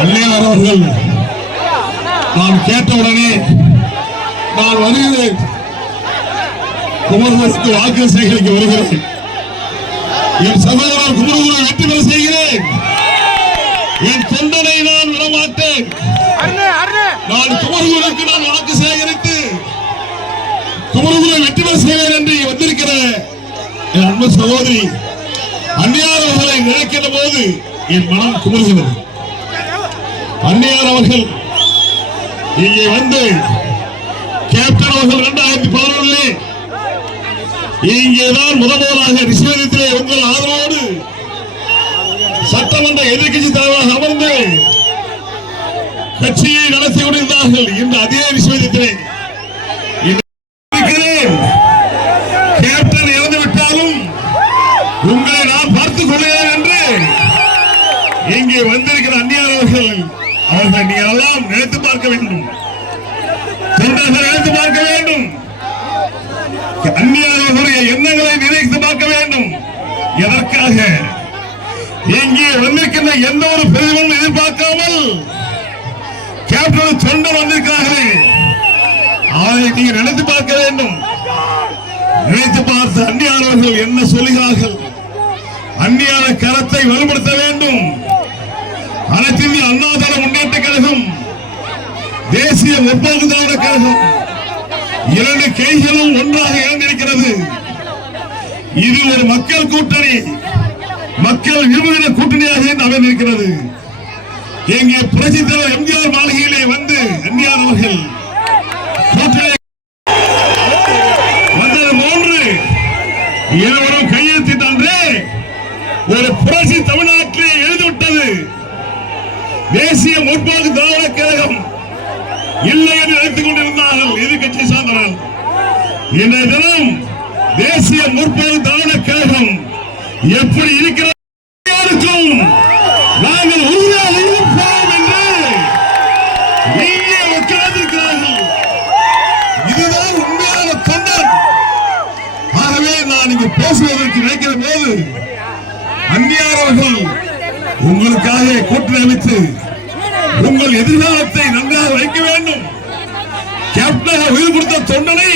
அன்னையார் அவர்கள் நான் கேட்டவுடனே நான் வருகிறேன், குமரகுருக்கு வாக்கு சேகரிக்க வருகிறேன், என் சகோதரர் குமரகுரு வெற்றி பெற செய்கிறேன், என் தொண்டனை நான் விடமாட்டேன், நான் குமரகுருக்கு நான் வாக்கு சேகரித்து குமரகுரு வெற்றி பெற செய்வேன் என்று வந்திருக்கிற என் அன்பு சகோதரி அன்னையார் அவர்களை நினைக்கிற போது என் மனம் குமருகிறது. அன்னையார் அவர்கள் இங்கே வந்து கேப்டன் அவர்கள் 2011 இங்கேதான் முதலாக ரிஷிவதத்திலே உங்கள் ஆதரவோடு சட்டமன்ற எதிர்கட்சி தலைவராக அமர்ந்து கட்சியை நடத்தி கொண்டிருந்தார்கள். இந்த அதே ரிஷிவதத்திலே கேப்டன் இறந்துவிட்டாலும் உங்களை நான் பார்த்துக் கொள்கிறேன் என்று இங்கே வந்திருக்கிற அன்னையார் அவர்கள் நீங்கள் எல்லாம் நினைத்து பார்க்க வேண்டும், தொண்டர்கள் நினைத்து பார்க்க வேண்டும், அன்னையார் அவர்களுடைய எண்ணங்களை நினைத்து பார்க்க வேண்டும். எதற்காக இங்கே வந்திருக்கின்ற எந்த ஒரு பிரதிபலனும் எதிர்பார்க்காமல் கேப்டன் தொண்டர் வந்திருக்கிறார்களே, அதை நீங்கள் நினைத்து பார்க்க வேண்டும். நினைத்து பார்த்து அன்னையார் அவர்கள் என்ன சொல்லுகிறார்கள்? அன்னையார கரத்தை வலுப்படுத்த வேண்டும். அனைத்து இந்திய அண்ணா திராவிட முன்னேற்ற கழகம், தேசிய முற்போக்கு திராவிட கழகம் இரண்டு கைகளும் ஒன்றாக இணைந்திருக்கிறது. இது ஒரு மக்கள் கூட்டணி, மக்கள் விரும்புகிற கூட்டணியாக அமைந்திருக்கிறது. இங்கே புரட்சி தலைவர் எம்ஜிஆர் மாளிகையிலே வந்து அன்னையார் அவர்கள் கூட்டணி வந்தது போன்று இருவரும் கையெழுத்திட்டே ஒரு புரட்சி தமிழ்நாட்டிலே எழுதிவிட்டது. தேசிய முற்போக்கு திராவிட கழகம் இல்லை என்று நினைத்துக் கொண்டிருந்தார்கள் எதிர்கட்சி சார்ந்தவர்கள். இன்றைய தினம் தேசிய முற்போக்கு திராவிட கழகம் எப்படி இருக்கிறது நாங்கள் உறுதியாக இருப்போம் என்று இங்கே உட்கார்ந்திருக்கிறார்கள். இதுதான் உண்மையான தொண்டர். ஆகவே நான் இங்கு பேசுவதற்கு நினைக்கிற போது அன்னையார் அவர்கள் உங்களுக்காக கூட்டணி அமைத்து உங்கள் எதிர்காலத்தை நன்றாக வைக்க வேண்டும். கேப்டனாக உயிர் கொடுத்த தொண்டனை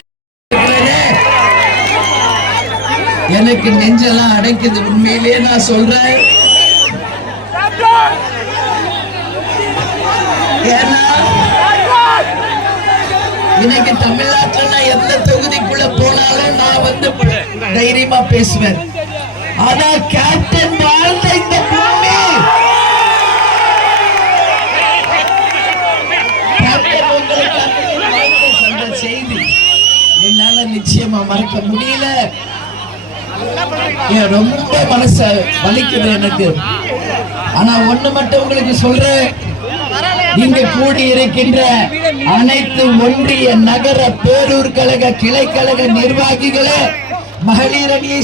எனக்கு நெஞ்செல்லாம் அடைக்குது. உண்மையிலே நான் சொல்றேன், இன்னைக்கு தமிழ்நாட்டில் நான் எந்த தொகுதிக்குள்ள போனாலும் நான் வந்து தைரியமா பேசுவேன். ஆனா கேப்டன் வாழ்ந்த இந்த பூமி, செய்தி என்னால நிச்சயமா மறக்க முடியல. ரொம்ப மனச வலிக்குது எனக்கு. ஆனா ஒண்ணு மட்டும் உங்களுக்கு சொல்றேன், இங்க கூடி இருக்கின்ற அனைத்து ஒன்றிய நகர பேரூர் கழக கிளை கழக நிர்வாகிகளே, மகளிர் அணியை